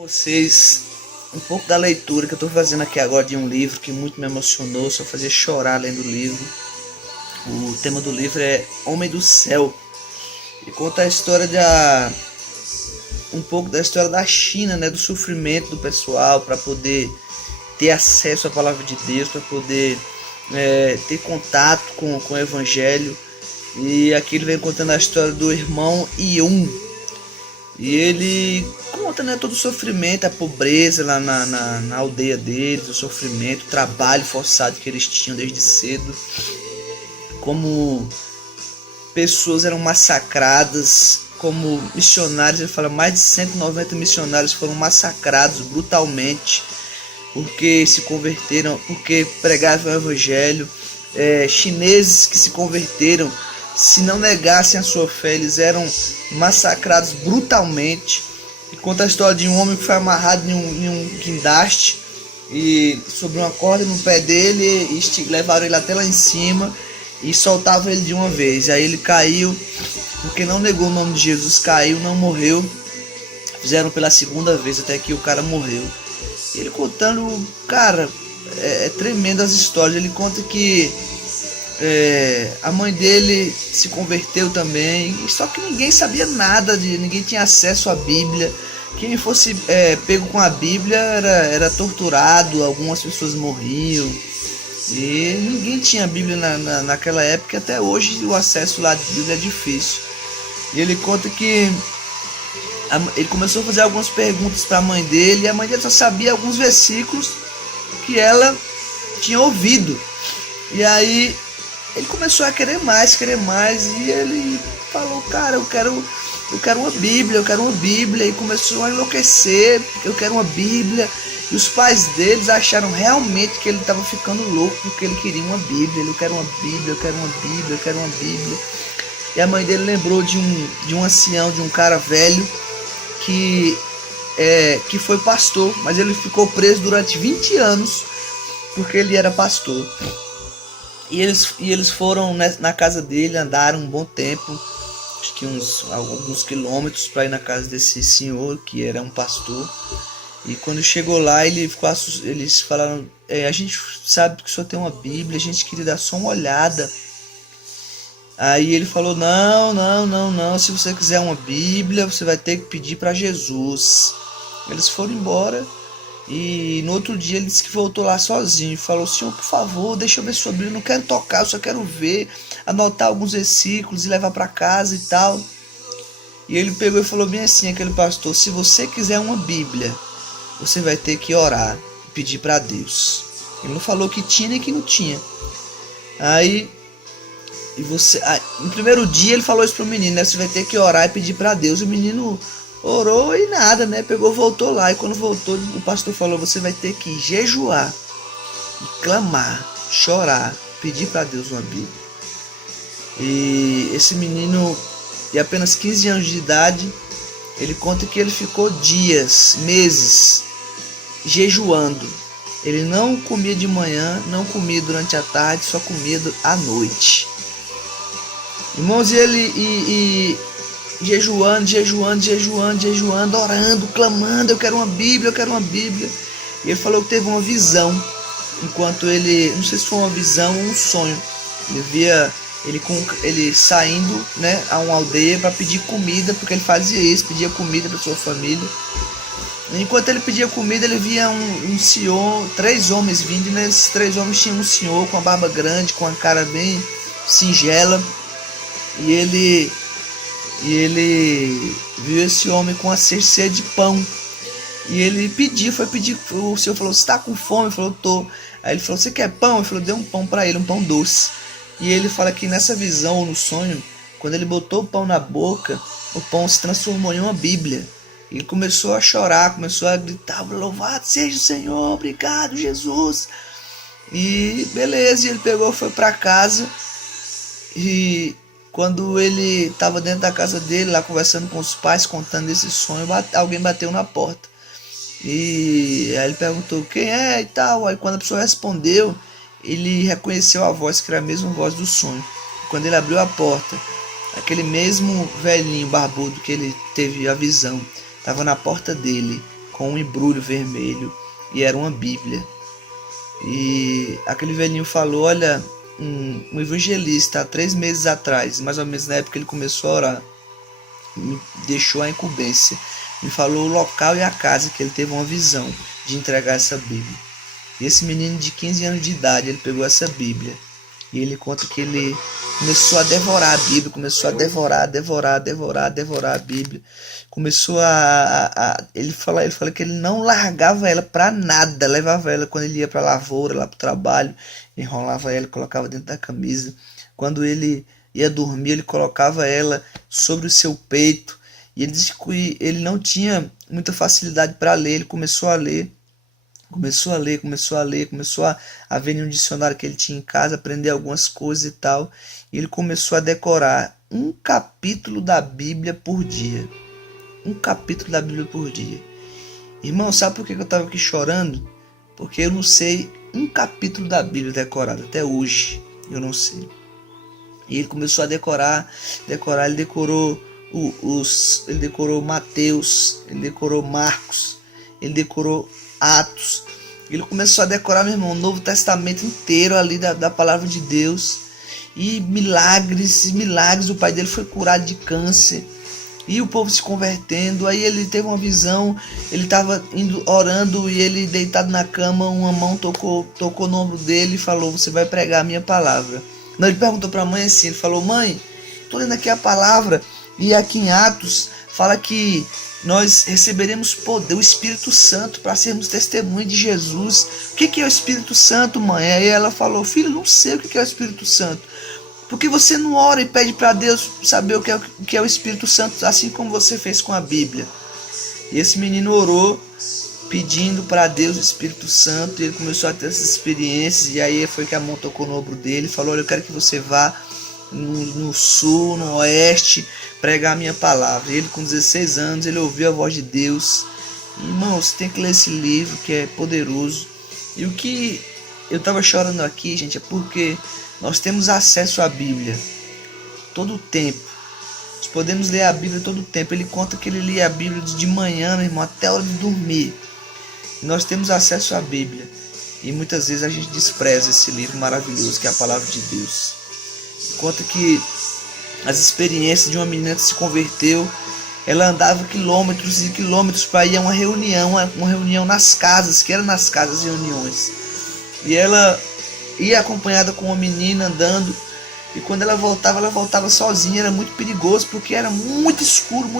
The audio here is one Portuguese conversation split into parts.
Vocês um pouco da leitura que eu estou fazendo aqui agora de um livro que muito me emocionou, só fazia chorar lendo o livro. O tema do livro é Homem do Céu e conta a história um pouco da história da China, né, do sofrimento do pessoal para poder ter acesso à palavra de Deus, para poder ter contato com o Evangelho. E aqui ele vem contando a história do irmão Yun. E ele conta, né, todo o sofrimento, a pobreza lá na aldeia deles, o sofrimento, o trabalho forçado que eles tinham desde cedo, como pessoas eram massacradas, como missionários, ele fala, mais de 190 missionários foram massacrados brutalmente, porque se converteram, porque pregavam o evangelho. Chineses que se converteram, se não negassem a sua fé, eles eram massacrados brutalmente. E conta a história de um homem que foi amarrado em um guindaste e sobre uma corda no pé dele, e levaram ele até lá em cima e soltavam ele de uma vez. Aí ele caiu, porque não negou o nome de Jesus, caiu, não morreu. Fizeram pela segunda vez até que o cara morreu. E ele contando, cara, é tremendo as histórias. Ele conta que a mãe dele se converteu também, só que ninguém sabia nada, ninguém tinha acesso à Bíblia. Quem fosse pego com a Bíblia era torturado, algumas pessoas morriam. E ninguém tinha Bíblia naquela época. Até hoje o acesso lá de Bíblia é difícil. E ele conta que ele começou a fazer algumas perguntas para a mãe dele, e a mãe dele só sabia alguns versículos que ela tinha ouvido. E aí ele começou a querer mais, e ele falou, cara, eu quero uma Bíblia, e começou a enlouquecer, eu quero uma Bíblia. E os pais deles acharam realmente que ele estava ficando louco, porque ele queria uma Bíblia. Ele quer uma Bíblia, eu quero uma Bíblia, eu quero uma Bíblia. E a mãe dele lembrou de um ancião, de um cara velho que foi pastor, mas ele ficou preso durante 20 anos porque ele era pastor. E eles foram na casa dele, andaram um bom tempo, acho que alguns quilômetros, para ir na casa desse senhor que era um pastor. E quando chegou lá, eles falaram, a gente sabe que o senhor tem uma Bíblia, a gente queria dar só uma olhada. Aí ele falou, não, se você quiser uma Bíblia, você vai ter que pedir para Jesus. Eles foram embora, e no outro dia ele disse que voltou lá sozinho, falou, senhor, por favor, deixa eu ver sua Bíblia, não quero tocar, eu só quero ver, anotar alguns versículos e levar para casa e tal. E ele pegou e falou bem assim, aquele pastor, se você quiser uma Bíblia, você vai ter que orar e pedir para Deus. Ele não falou que tinha nem que não tinha. No primeiro dia ele falou isso pro menino, né? Você vai ter que orar e pedir para Deus. O menino orou e nada, né? Voltou lá. E quando voltou, o pastor falou, você vai ter que jejuar e clamar, chorar, pedir para Deus uma Bíblia. E esse menino, de apenas 15 anos de idade, ele conta que ele ficou dias, meses, jejuando. Ele não comia de manhã, não comia durante a tarde, só comia à noite. Irmãos, ele jejuando, orando, clamando, eu quero uma Bíblia. E ele falou que teve uma visão, enquanto ele, não sei se foi uma visão ou um sonho, ele via ele saindo, né, a uma aldeia para pedir comida, porque ele fazia isso, pedia comida para sua família. Enquanto ele pedia comida, ele via um senhor, 3 homens vindo, né? Esses 3 homens tinham um senhor com a barba grande, com a cara bem singela. E ele viu esse homem com a cesta cheia de pão. E ele foi pedir, o senhor falou, você está com fome? Ele falou, tô. Aí ele falou, você quer pão? Ele falou, deu um pão para ele, um pão doce. E ele fala que nessa visão ou no sonho, quando ele botou o pão na boca, o pão se transformou em uma Bíblia. Ele começou a chorar, começou a gritar, louvado seja o Senhor, obrigado Jesus. E beleza, ele pegou, foi para casa. E quando ele estava dentro da casa dele, lá conversando com os pais, contando esse sonho, alguém bateu na porta. E aí ele perguntou quem é e tal. Aí quando a pessoa respondeu, ele reconheceu a voz, que era a mesma voz do sonho. Quando ele abriu a porta, aquele mesmo velhinho barbudo que ele teve a visão estava na porta dele, com um embrulho vermelho, e era uma Bíblia. E aquele velhinho falou: olha, um evangelista há 3 meses atrás, mais ou menos na época que ele começou a orar, me deixou a incumbência, me falou o local e a casa que ele teve uma visão de entregar essa Bíblia. E esse menino de 15 anos de idade, ele pegou essa Bíblia e ele conta que ele começou a devorar a Bíblia, começou a devorar a Bíblia. Começou ele fala que ele não largava ela para nada, levava ela quando ele ia para a lavoura, lá para o trabalho, enrolava ela, colocava dentro da camisa. Quando ele ia dormir, ele colocava ela sobre o seu peito. E ele disse que ele não tinha muita facilidade para ler, ele começou a ler. Começou a ver em um dicionário que ele tinha em casa, aprender algumas coisas e tal. E ele começou a decorar um capítulo da Bíblia por dia. Um capítulo da Bíblia por dia. Irmão, sabe por que eu estava aqui chorando? Porque eu não sei um capítulo da Bíblia decorado. Até hoje eu não sei. E ele começou a decorar. Ele decorou ele decorou Mateus, ele decorou Marcos, ele decorou Atos. Ele começou a decorar, meu irmão, o Novo Testamento inteiro ali da palavra de Deus. E milagres. O pai dele foi curado de câncer. E o povo se convertendo. Aí ele teve uma visão. Ele estava orando e ele deitado na cama. Uma mão tocou no ombro dele e falou: você vai pregar a minha palavra. Não, ele perguntou para a mãe assim. Ele falou: mãe, estou lendo aqui a palavra. E aqui em Atos fala que nós receberemos poder, o Espírito Santo, para sermos testemunhas de Jesus. O que é o Espírito Santo, mãe? Aí ela falou: filho, não sei o que é o Espírito Santo. Porque você não ora e pede para Deus saber o que é o Espírito Santo, assim como você fez com a Bíblia. E esse menino orou, pedindo para Deus o Espírito Santo, e ele começou a ter essas experiências. E aí foi que a mão tocou no ombro dele e falou: olha, eu quero que você vá no sul, no oeste, pregar a minha palavra. E ele, com 16 anos, ele ouviu a voz de Deus. Irmão, você tem que ler esse livro que é poderoso. E o que eu estava chorando aqui, gente, é porque nós temos acesso à Bíblia todo o tempo. Nós podemos ler a Bíblia todo o tempo. Ele conta que ele lia a Bíblia de manhã, meu irmão, até a hora de dormir. E nós temos acesso à Bíblia. E muitas vezes a gente despreza esse livro maravilhoso que é a palavra de Deus. Conta que as experiências de uma menina que se converteu, ela andava quilômetros e quilômetros para ir a uma reunião nas casas, que era nas casas reuniões. E ela ia acompanhada com uma menina andando, e quando ela voltava sozinha. Era muito perigoso, porque era muito escuro,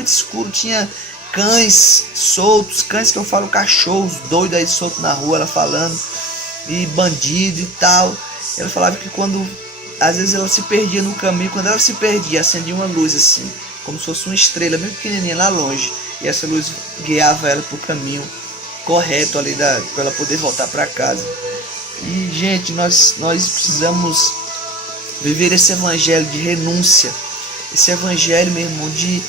tinha cães soltos, cães que eu falo cachorros doidos aí soltos na rua, ela falando, e bandido e tal. Ela falava que às vezes ela se perdia no caminho. Quando ela se perdia, acendia uma luz assim, como se fosse uma estrela bem pequenininha lá longe, e essa luz guiava ela para o caminho correto ali para ela poder voltar para casa. E gente, nós precisamos viver esse evangelho de renúncia, esse evangelho, meu irmão, de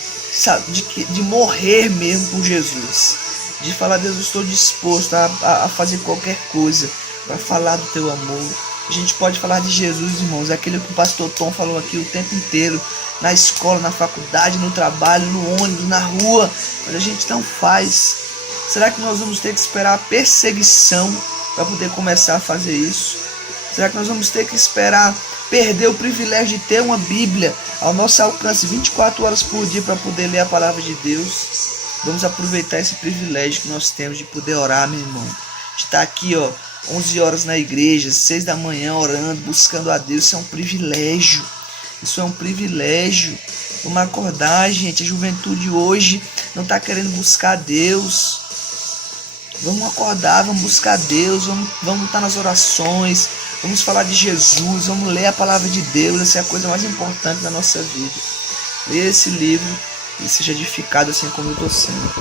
morrer mesmo por Jesus, de falar: Deus, eu estou disposto a fazer qualquer coisa para falar do teu amor. A gente pode falar de Jesus, irmãos, aquele que o pastor Tom falou aqui o tempo inteiro, na escola, na faculdade, no trabalho, no ônibus, na rua, mas a gente não faz. Será que nós vamos ter que esperar a perseguição para poder começar a fazer isso? Será que nós vamos ter que esperar perder o privilégio de ter uma Bíblia ao nosso alcance 24 horas por dia para poder ler a palavra de Deus? Vamos aproveitar esse privilégio que nós temos de poder orar, meu irmão. De estar aqui, 11 horas na igreja, 6 da manhã orando, buscando a Deus. Isso é um privilégio. Isso é um privilégio. Vamos acordar, gente. A juventude hoje não está querendo buscar Deus. Vamos acordar, vamos buscar Deus, vamos estar nas orações, vamos falar de Jesus, vamos ler a palavra de Deus. Essa é a coisa mais importante da nossa vida. Leia esse livro e seja edificado assim como eu estou sendo.